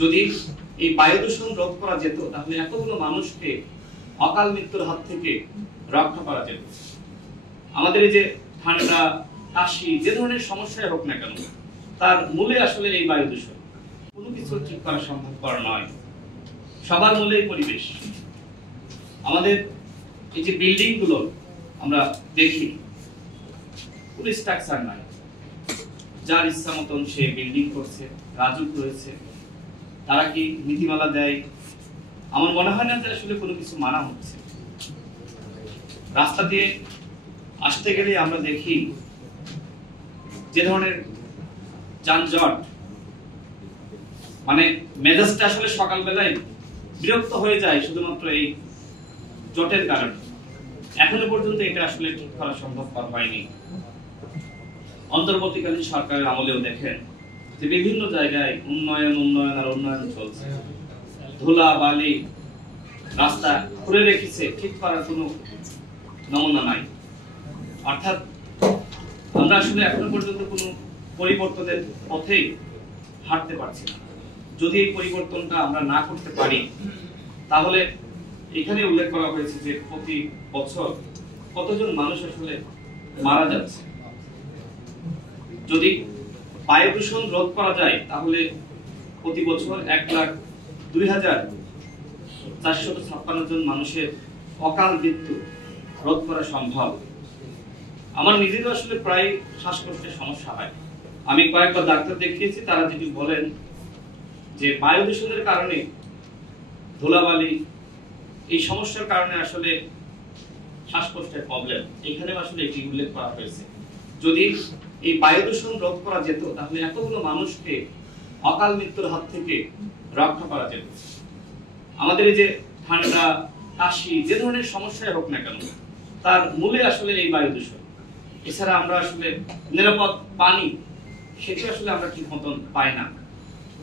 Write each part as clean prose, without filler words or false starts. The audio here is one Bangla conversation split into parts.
যদি এই বায়ু দূষণ রোধ করা যেত তাহলে এতগুলো মানুষকে অকাল মৃত্যুর হাত থেকে রক্ষা করা যেত। আমাদের এই যে ঠান্ডা, কাশি, যে ধরনের সমস্যাই হোক না কেন, তার মূলে আসলে এই বায়ু দূষণ। কোনো কিছু ঠিক করা সম্ভবপর নয়। সবার মূলেই পরিবেশ। আমাদের এই যে বিল্ডিং গুলো আমরা দেখি, কোনো স্ট্রাকচার নাই, যার ইচ্ছা মতন সে বিল্ডিং করছে, রাজুক রয়েছে। তারা কি নীতিমালা দেয়? আমার মনে হয় না যে আসলে কোনো কিছু মানা হচ্ছে। রাস্তা দিয়ে আসতে গেলে আমরা দেখি যে ধরনের যানজট, মানে মেজাজটা আসলে সকালবেলায় বিরক্ত হয়ে যায় শুধুমাত্র এই জটের কারণে। এখনো পর্যন্ত এটা আসলে ঠিক করা সম্ভবপর হয়নি। অন্তর্বর্তীকালীন সরকারের আমলেও দেখেন যে বিভিন্ন জায়গায় উন্নয়ন চলছে। ধুলা বালি রাস্তা খুঁড়ে রেখেছে, ঠিক করার কোনো নমুনা নাই। অর্থাৎ আমরা আসলে এখনো পর্যন্ত কোনো পরিবর্তনের পথেই হাঁটতে পারছি না। যদি এই পরিবর্তনটা আমরা না করতে পারি, তাহলে এখানে উল্লেখ করা হয়েছে যে প্রতি বছর কতজন মানুষ আসলে মারা যাচ্ছে। যদি বায়ু দূষণ রোধ করা যায় তাহলে প্রতি বছর 1,02,456 জন মানুষের অকাল মৃত্যু রোধ করা সম্ভব। আমার নিজেরও আসলে প্রায় শ্বাসকষ্টের সমস্যা হয়। আমি কয়েকবার ডাক্তার দেখিয়েছি, তারা যেটি বলেন যে বায়ু দূষণের কারণে, ধুলাবালি, এই সমস্যার কারণে আসলে শ্বাসকষ্টের প্রবলেম। এখানে আসলে এটি উল্লেখ করা হয়েছে। যদি এই বায়ু দূষণ রোধ করা যেত তাহলে এতগুলো মানুষকে অকাল মৃত্যুর হাত থেকে রক্ষা করা যেত। আমাদের এই যে ঠান্ডা, কাশি, যে ধরনের সমস্যাই হোক না কেন, তার মূলে আসলে এই বায়ু দূষণ। এছাড়া আমরা আসলে নিরাপদ পানি, সেটি আসলে আমরা ঠিক মতন পাই না।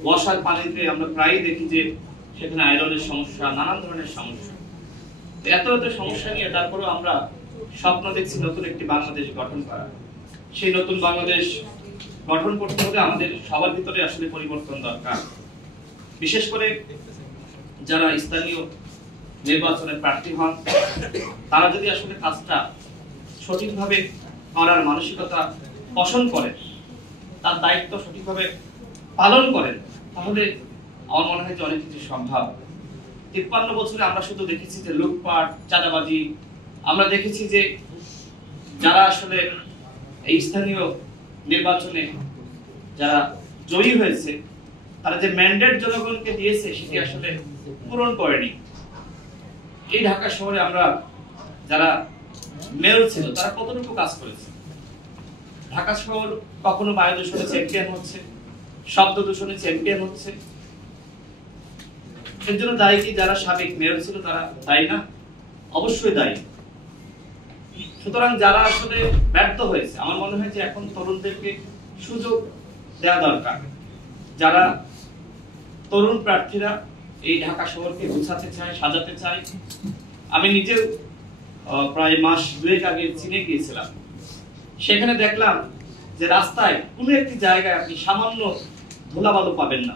ওয়াসার পানিতে আমরা প্রায়ই দেখি যে সেখানে আয়রনের সমস্যা, নানান ধরনের সমস্যা। এত সমস্যা নিয়ে তারপরেও আমরা স্বপ্ন দেখছি নতুন একটি বাংলাদেশ গঠন করা। সেই নতুন বাংলাদেশ গঠন করতে হলে আমাদের সবার ভিতরে আসলে পরিবর্তন দরকার। বিশেষ করে যারা স্থানীয় নির্বাচনে প্রার্থী হন, তারা যদি আসলে কাজটা সঠিকভাবে করার মানসিকতা পোষণ করেন, তার দায়িত্ব সঠিকভাবে পালন করেন, তাহলে আমার মনে হয় যে অনেক কিছু সম্ভব। 53 বছরে আমরা শুধু দেখেছি যে লুটপাট, চাঁদাবাজি। আমরা দেখেছি যে যারা আসলে এই স্থানীয় নির্বাচনে যারা জয়ী হয়েছে, তারা যে ম্যান্ডেট জনগণকে দিয়েছে সেটি আসলে পূরণ করেনি। এই ঢাকা শহরে আমরা যারা মেয়র ছিল তারা কতটুকু কাজ করেছে? ঢাকা শহর কখনো বায়ু দূষণে চ্যাম্পিয়ন হচ্ছে, শব্দ দূষণে চ্যাম্পিয়ন হচ্ছে। এর জন্য দায়ী কি যারা সাবেক মেয়র ছিল তারা দায়ী না? অবশ্যই দায়ী। সুতরাং যারা আসলে ব্যর্থ হয়েছে, আমার মনে হয় যে এখন তরুণদেরকে সুযোগ দেওয়া দরকার। যারা তরুণ প্রার্থীরা এই ঢাকা শহরকে গুছাতে চায়, সাজাতে চায়। আমি নিজেও প্রায় মাস 2 আগে চীনে গিয়েছিলাম। সেখানে দেখলাম যে রাস্তায় কোনো একটি জায়গায় আপনি সামান্য ধুলাবালু পাবেন না,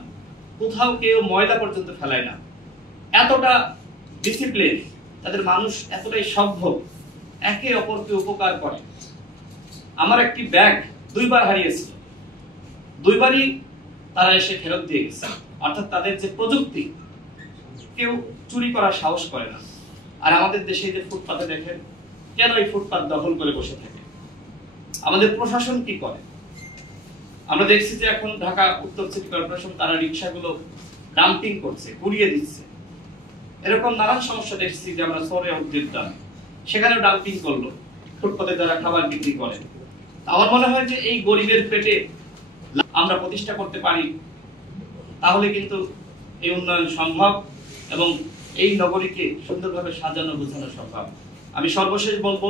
কোথাও কেউ ময়লা পর্যন্ত ফেলায় না। এতটা ডিসিপ্লিন, তাদের মানুষ এতটাই সভ্য, একে অপরকে উপকার করে। আমার একটি ব্যাগ 2 বার হারিয়েছিল, 2 বারই তারা এসে ফেরত দিয়ে গেছে। অর্থাৎ তাদের যে প্রযুক্তি, কেউ চুরি করার সাহস করে না। আর আমাদের দেশে যে ফুটপাতে দেখেন, কেন এই ফুটপাত দখল করে বসে থাকে? আমাদের প্রশাসন কি করে? আমরা দেখছি যে এখন ঢাকা উত্তর সিটি কর্পোরেশন তারা রিক্সাগুলো ডাম্পিং করছে, কুড়িয়ে দিচ্ছে। এরকম নানান সমস্যা দেখছি যে আমরা সরে উদ্যোক্তা, সেখানেও ডাম্পিং করলো ফুটপাতে যারা খাবার বিক্রি করে। আমার মনে হয় যে এই গরিবের পেটে আমরা প্রতিষ্ঠা করতে পারি, তাহলে কিন্তু এই উন্নয়ন সম্ভব এবং এই নগরীকে সুন্দরভাবে সাজানো গোছানো সম্ভব। আমি সর্বশেষ বলবো,